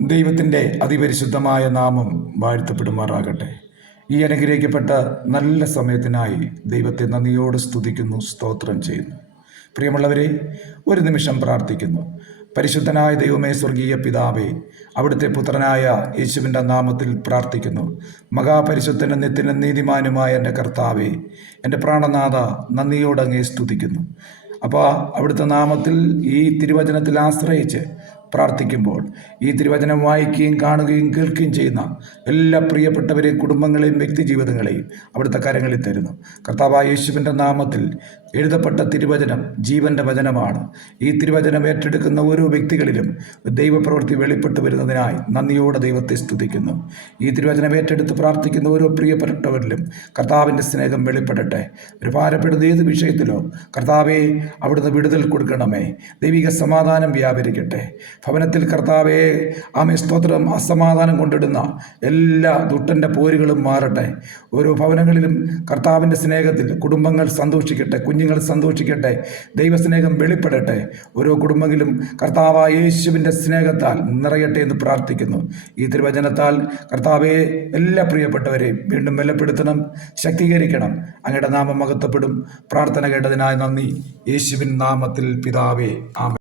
ദൈവത്തിൻ്റെ അതിപരിശുദ്ധമായ നാമം വാഴ്ത്തപ്പെടുമാറാകട്ടെ. ഈ അനുഗ്രഹിക്കപ്പെട്ട നല്ല സമയത്തിനായി ദൈവത്തെ നന്ദിയോട് സ്തുതിക്കുന്നു, സ്തോത്രം ചെയ്യുന്നു. പ്രിയമുള്ളവരെ, ഒരു നിമിഷം പ്രാർത്ഥിക്കുന്നു. പരിശുദ്ധനായ ദൈവമേ, സ്വർഗീയ പിതാവേ, അവിടുത്തെ പുത്രനായ യേശുവിൻ്റെ നാമത്തിൽ പ്രാർത്ഥിക്കുന്നു. മഹാപരിശുദ്ധനും നിത്യനും നീതിമാനുമായ എൻ്റെ കർത്താവേ, എൻ്റെ പ്രാണനാഥ, നന്ദിയോട് അങ്ങേ സ്തുതിക്കുന്നു. അപ്പോൾ അവിടുത്തെ നാമത്തിൽ ഈ തിരുവചനത്തിൽ ആശ്രയിച്ച് പ്രാർത്ഥിക്കുമ്പോൾ ഈ തിരുവചനം വായിക്കുകയും കാണുകയും കേൾക്കുകയും ചെയ്യുന്ന എല്ലാ പ്രിയപ്പെട്ടവരെയും, കുടുംബങ്ങളെയും, വ്യക്തിജീവിതങ്ങളെയും അവിടുത്തെ കരങ്ങളിൽ തരുന്നു. കർത്താവായ യേശുവിൻ്റെ നാമത്തിൽ എഴുതപ്പെട്ട തിരുവചനം ജീവൻ്റെ വചനമാണ്. ഈ തിരുവചനം ഏറ്റെടുക്കുന്ന ഓരോ വ്യക്തികളിലും ദൈവപ്രവൃത്തി വെളിപ്പെട്ടു വരുന്നതിനായി നന്ദിയോടെ ദൈവത്തെ സ്തുതിക്കുന്നു. ഈ തിരുവചനം ഏറ്റെടുത്ത് പ്രാർത്ഥിക്കുന്ന ഓരോ പ്രിയപ്പെട്ടവരിലും കർത്താവിൻ്റെ സ്നേഹം വെളിപ്പെടട്ടെ. ഒരു ഭാരപ്പെടുന്ന ഏത് വിഷയത്തിലോ കർത്താവെ അവിടുന്ന് വിടുതൽ കൊടുക്കണമേ. ദൈവിക സമാധാനം വ്യാപരിക്കട്ടെ. ഭവനത്തിൽ കർത്താവെ ആമേ സ്തോത്രം, അസമാധാനം കൊണ്ടിടുന്ന എല്ലാ ദുഷ്ടൻ്റെ പോരുകളും മാറട്ടെ. ഓരോ ഭവനങ്ങളിലും കർത്താവിൻ്റെ സ്നേഹത്തിൽ കുടുംബങ്ങൾ സന്തോഷിക്കട്ടെ, കുഞ്ഞുങ്ങൾ സന്തോഷിക്കട്ടെ, ദൈവസ്നേഹം വെളിപ്പെടട്ടെ. ഓരോ കുടുംബങ്ങളിലും കർത്താവായ യേശുവിൻ്റെ സ്നേഹത്താൽ നിറയട്ടെ എന്ന് പ്രാർത്ഥിക്കുന്നു. ഈ തിരുവചനത്താൽ കർത്താവെ എല്ലാ പ്രിയപ്പെട്ടവരെയും വീണ്ടും ബലപ്പെടുത്തണം, ശക്തീകരിക്കണം. അങ്ങയുടെ നാമം മഹത്വപ്പെടും. പ്രാർത്ഥന കേട്ടതിനായി നന്ദി. യേശുവിൻ നാമത്തിൽ പിതാവേ, ആമേൻ.